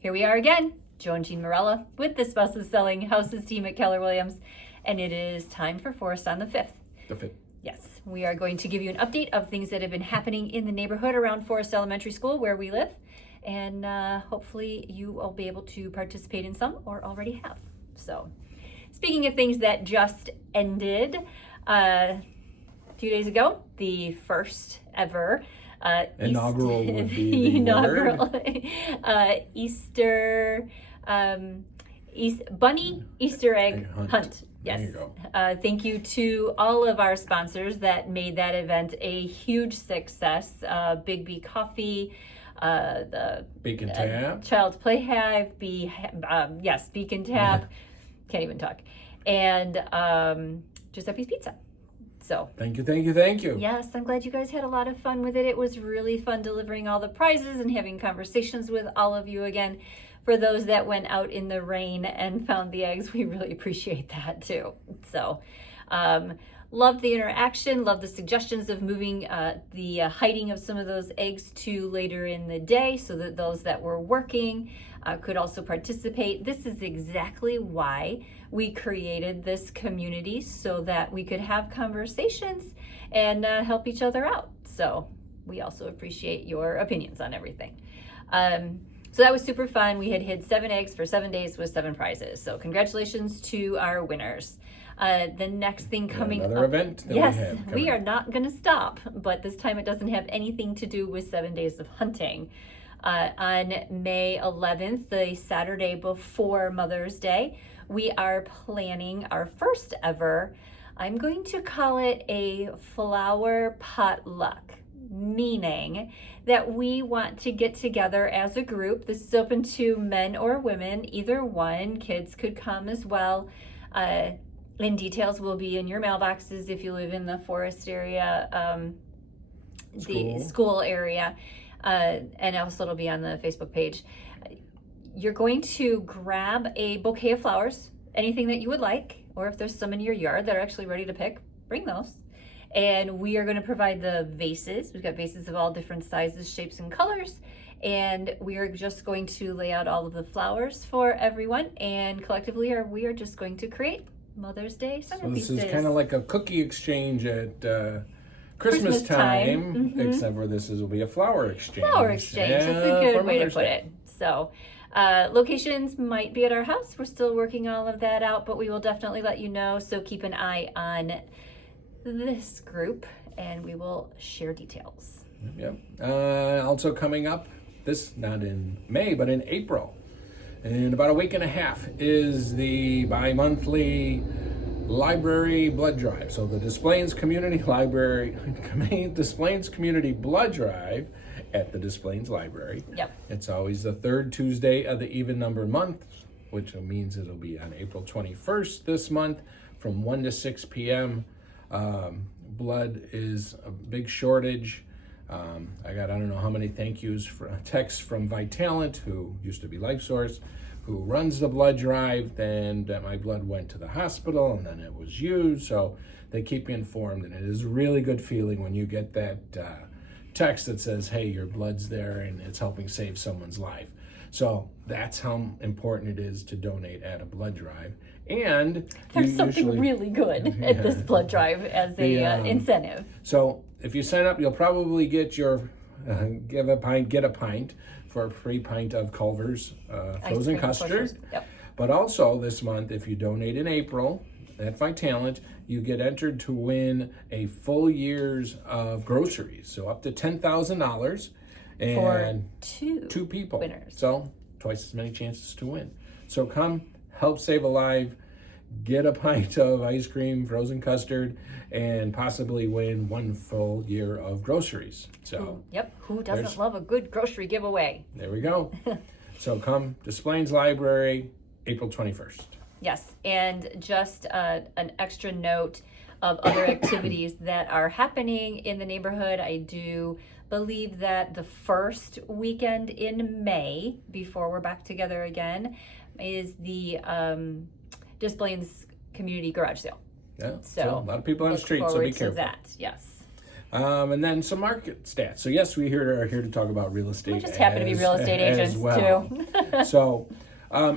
Here we are again, Joe and Jean Marella with the Spouses Selling Houses team at Keller Williams, and it is time for Forest on the 5th. The 5th. Yes, we are going to give you an update of things that have been happening in the neighborhood around Forest Elementary School where we live, and hopefully you will be able to participate in some or already have. So, speaking of things that just ended, a few days ago, the first ever inaugural would be the inaugural Easter bunny Easter egg hunt. Yes. There you go. Thank you to all of our sponsors that made that event a huge success. Big B Coffee, the Beacon Tap, Child's Play Hive, Beacon Tap. Can't even talk. And Giuseppe's Pizza. So thank you. Yes, I'm glad you guys had a lot of fun with it. It was really fun delivering all the prizes and having conversations with all of you again. For those that went out in the rain and found the eggs, we really appreciate that too. So, loved the interaction, loved the suggestions of moving the hiding of some of those eggs to later in the day so that those that were working could also participate. This is exactly why we created this community, so that we could have conversations and help each other out. So we also appreciate your opinions on everything. So that was super fun. We had hid 7 eggs for 7 days with 7 prizes. So congratulations to our winners. The next thing coming another up, event that yes, we are not going to stop, but this time it doesn't have anything to do with 7 days of hunting. On May 11th, the Saturday before Mother's Day, we are planning our first ever, I'm going to call it a flower potluck, meaning that we want to get together as a group. This is open to men or women, either one. Kids could come as well. And details will be in your mailboxes if you live in the Forest area, the school area, and also it'll be on the Facebook page. You're going to grab a bouquet of flowers, anything that you would like, or if there's some in your yard that are actually ready to pick, bring those. And we are going to provide the vases. We've got vases of all different sizes, shapes, and colors. And we are just going to lay out all of the flowers for everyone. And collectively, we are just going to create Mother's Day centerpieces. So this is kind of like a cookie exchange at Christmas time, except for will be a flower exchange. Flower exchange. That's a good way to put it. So locations might be at our house. We're still working all of that out, but we will definitely let you know. So keep an eye on this group and we will share details. Yep. Also coming up, not in May, but in April, in about a week and a half, is the bi-monthly library blood drive. So the Des Plaines Community Blood Drive at the Des Plaines Library. Yep. It's always the 3rd Tuesday of the even numbered month, which means it'll be on April 21st this month from 1 to 6 p.m. Blood is a big shortage. I got, I don't know how many thank yous for texts from Vitalent, who used to be LifeSource, who runs the blood drive. Then that my blood went to the hospital and then it was used. So they keep you informed, and it is a really good feeling when you get that text that says, hey, your blood's there and it's helping save someone's life. So that's how important it is to donate at a blood drive. And there's something really good at this blood drive as a incentive. So if you sign up, you'll probably get your get a pint for a free pint of Culver's frozen custard. Yep. But also this month, if you donate in April at Vitalent, you get entered to win a full year's of groceries. So up to $10,000 and for two people. Winners. So twice as many chances to win. So come help save a life, get a pint of ice cream, frozen custard, and possibly win 1 full year of groceries. So who doesn't love a good grocery giveaway? There we go. So come Des Plaines Library, April 21st. Yes, and just an extra note of other activities that are happening in the neighborhood. I do believe that the first weekend in May, before we're back together again, is the Des Plaines Community Garage Sale. Yeah, so a lot of people on the street, so be careful. That, yes. And then some market stats. So yes, we are here to talk about real estate. We just happen to be real estate agents well. too. So,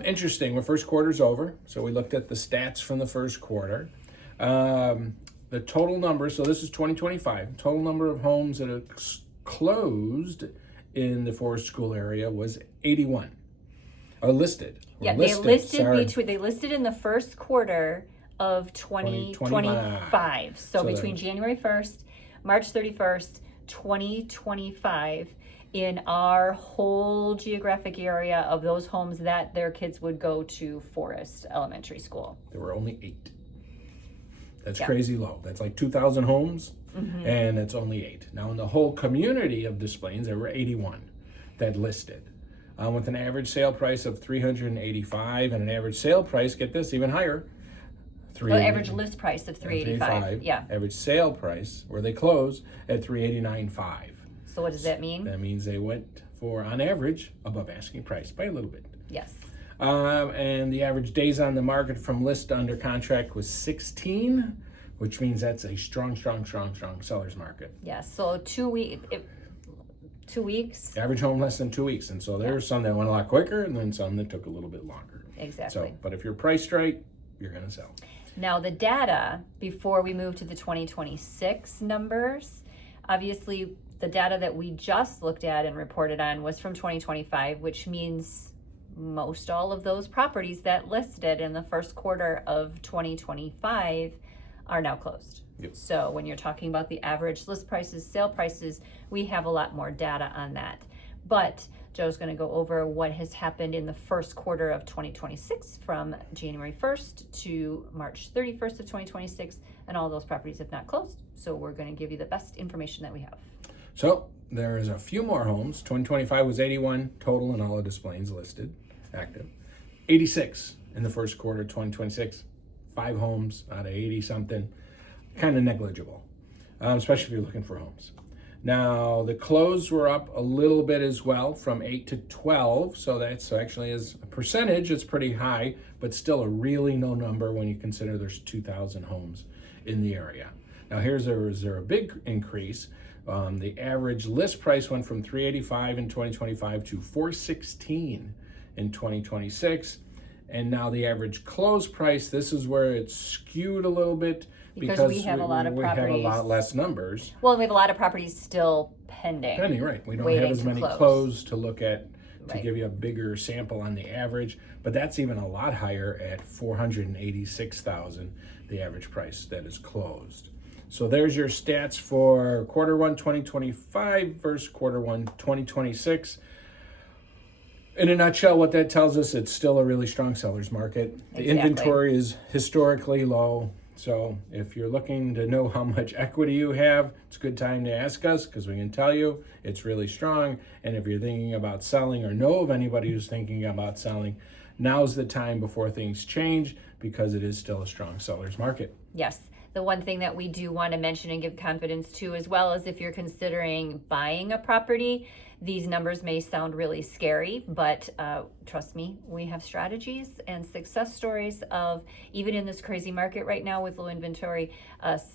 interesting. The first quarter's over. So we looked at the stats from the first quarter. The total number, so this is 2025, total number of homes that are closed in the Forest School area was 81. Listed. Yeah, they listed in the first quarter of 2025. So between January 1st, March 31st, 2025, in our whole geographic area of those homes that their kids would go to Forest Elementary School. There were only 8. That's crazy low. That's like 2,000 homes, and it's only 8. Now, in the whole community of Des Plaines, there were 81 that listed, with an average sale price of $385, and an average sale price, get this, even higher. Average list price of $385. Yeah. Average sale price, where they close, at $389.5. So what does that mean? That means they went for, on average, above asking price by a little bit. Yes. And the average days on the market from list to under contract was 16, which means that's a strong seller's market. Yes. So 2 weeks. Average home less than 2 weeks. And so there were some that went a lot quicker, and then some that took a little bit longer. Exactly. So, but if you're priced right, you're going to sell. Now, the data, before we move to the 2026 numbers, obviously the data that we just looked at and reported on was from 2025, which means most all of those properties that listed in the first quarter of 2025 are now closed. Yep. So when you're talking about the average list prices, sale prices, we have a lot more data on that. But Joe's going to go over what has happened in the first quarter of 2026 from January 1st to March 31st of 2026, and all those properties have not closed. So we're going to give you the best information that we have. So there is a few more homes. 2025 was 81 total in all of Des Plaines listed, active. 86 in the first quarter of 2026. 5 homes out of 80 something. Kind of negligible, especially if you're looking for homes. Now, the closed were up a little bit as well, from 8 to 12. So that's actually, as a percentage, it's pretty high, but still a really low number when you consider there's 2,000 homes in the area. Now, is there a big increase. The average list price went from $385 in 2025 to $416 in 2026. And now the average close price, this is where it's skewed a little bit because we have a lot of properties. We have a lot less numbers. Well, we have a lot of properties still pending. Right. We don't have as many closed to look at to give you a bigger sample on the average, but that's even a lot higher at $486,000, the average price that is closed. So there's your stats for quarter 1 2025 versus quarter 1 2026. In a nutshell, what that tells us, it's still a really strong seller's market. The inventory is historically low. So if you're looking to know how much equity you have, it's a good time to ask us, because we can tell you it's really strong. And if you're thinking about selling or know of anybody who's thinking about selling, now's the time before things change, because it is still a strong seller's market. Yes. The one thing that we do want to mention and give confidence to, as well as if you're considering buying a property, these numbers may sound really scary, but trust me, we have strategies and success stories of, even in this crazy market right now with low inventory,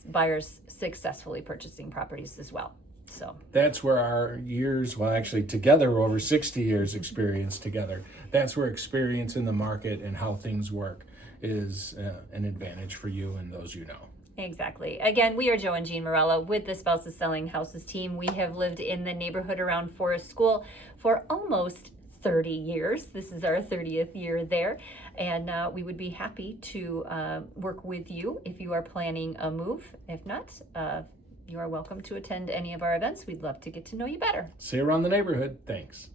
buyers successfully purchasing properties as well. So that's where our years, well, actually together, over 60 years experience together, that's where experience in the market and how things work is an advantage for you and those you know. Exactly. Again, we are Joe and Jean Marella with the Spouses Selling Houses team. We have lived in the neighborhood around Forest School for almost 30 years. This is our 30th year there, and we would be happy to work with you if you are planning a move. If not, you are welcome to attend any of our events. We'd love to get to know you better. See you around the neighborhood. Thanks.